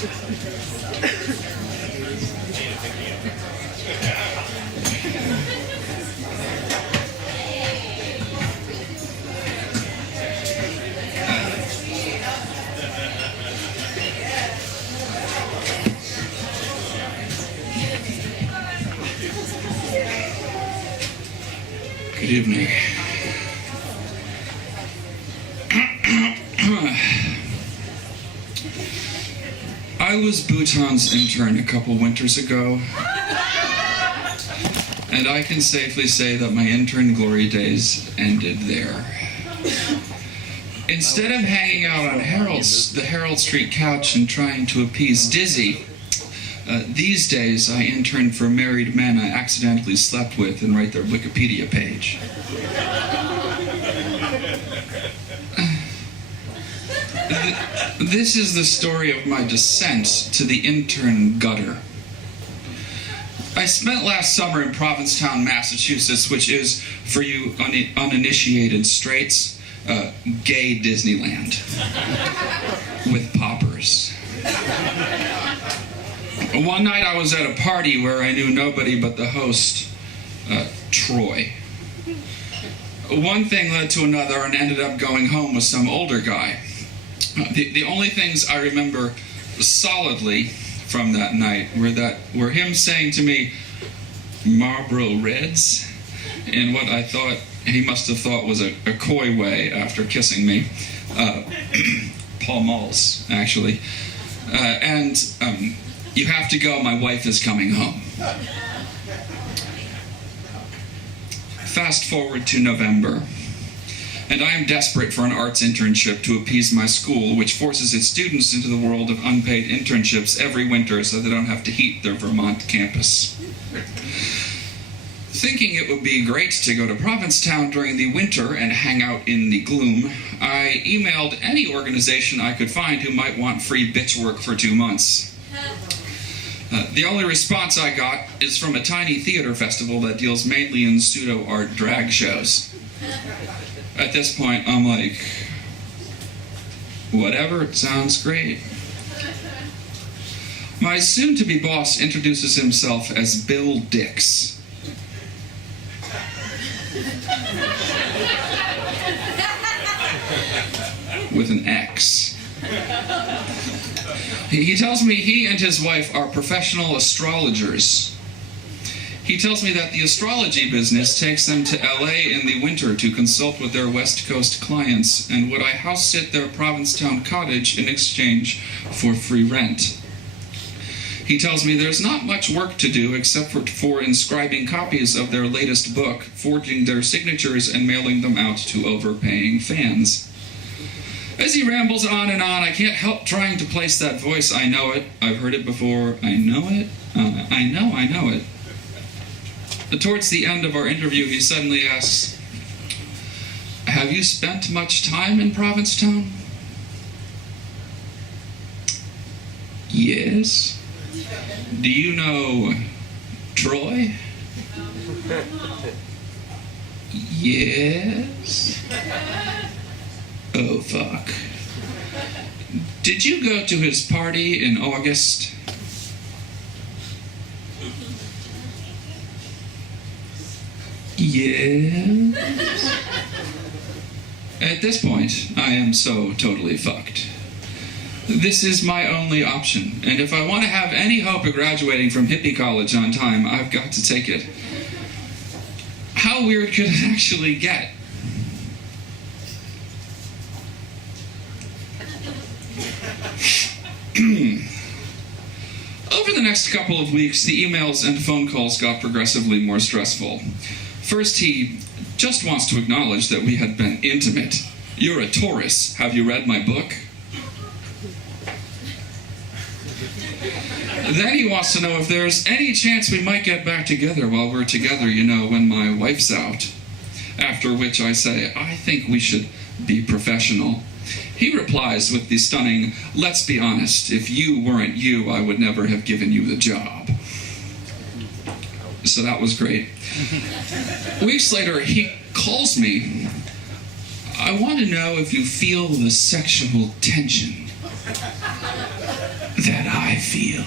Good evening. I was Bhutan's intern a couple winters ago, and I can safely say that my intern glory days ended there. Instead of hanging out on the Herald Street couch and trying to appease Dizzy, these days I intern for married men I accidentally slept with and write their Wikipedia page. This is the story of my descent to the intern gutter. I spent last summer in Provincetown, Massachusetts, which is, for you uninitiated straights, gay Disneyland with poppers. One night I was at a party where I knew nobody but the host, Troy. One thing led to another and ended up going home with some older guy. The only things I remember solidly from that night were him saying to me, "Marlboro Reds," in what I thought he must have thought was a coy way after kissing me. Pall Malls, actually. And "You have to go, my wife is coming home." Fast forward to November, and I am desperate for an arts internship to appease my school, which forces its students into the world of unpaid internships every winter so they don't have to heat their Vermont campus. Thinking it would be great to go to Provincetown during the winter and hang out in the gloom, I emailed any organization I could find who might want free bitch work for 2 months. The only response I got is from a tiny theater festival that deals mainly in pseudo-art drag shows. At this point, I'm like, whatever, it sounds great. My soon-to-be boss introduces himself as Bill Dix. With an X. He tells me he and his wife are professional astrologers. He tells me that the astrology business takes them to LA in the winter to consult with their West Coast clients, and would I house sit their Provincetown cottage in exchange for free rent. He tells me there's not much work to do except for inscribing copies of their latest book, forging their signatures, and mailing them out to overpaying fans. As he rambles on and on, I can't help trying to place that voice. I know it. I've heard it before. I know it. I know it. Towards the end of our interview, he suddenly asks, "Have you spent much time in Provincetown?" "Yes." "Do you know Troy?" "Yes." "Oh, fuck. Did you go to his party in August?" "Yes." At this point, I am so totally fucked. This is my only option, and if I want to have any hope of graduating from hippie college on time, I've got to take it. How weird could it actually get? Over the next couple of weeks, the emails and phone calls got progressively more stressful. First, he just wants to acknowledge that we had been intimate. "You're a Taurus. Have you read my book?" Then he wants to know if there's any chance we might get back together while we're together, when my wife's out. After which I say, I think we should be professional. He replies with the stunning, "Let's be honest, if you weren't you, I would never have given you the job." So that was great. Weeks later, he calls me. "I want to know if you feel the sexual tension." that I feel.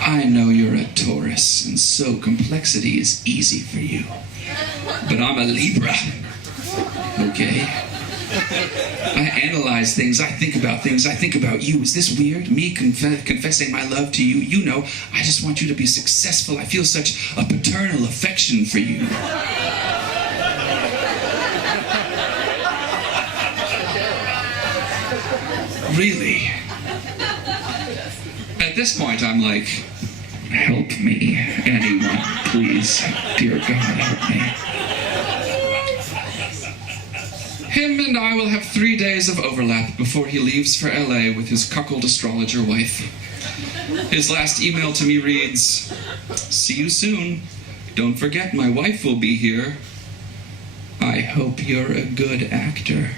I know you're a Taurus, and so complexity is easy for you. But I'm a Libra, okay? I analyze things, I think about things, I think about you. Is this weird? Me confessing my love to you? You know, I just want you to be successful. I feel such a paternal affection for you. Really? At this point, I'm like, help me, anyone, please. Dear God, help me. Him and I will have 3 days of overlap before he leaves for LA with his cuckold astrologer wife. His last email to me reads, "See you soon. Don't forget my wife will be here. I hope you're a good actor."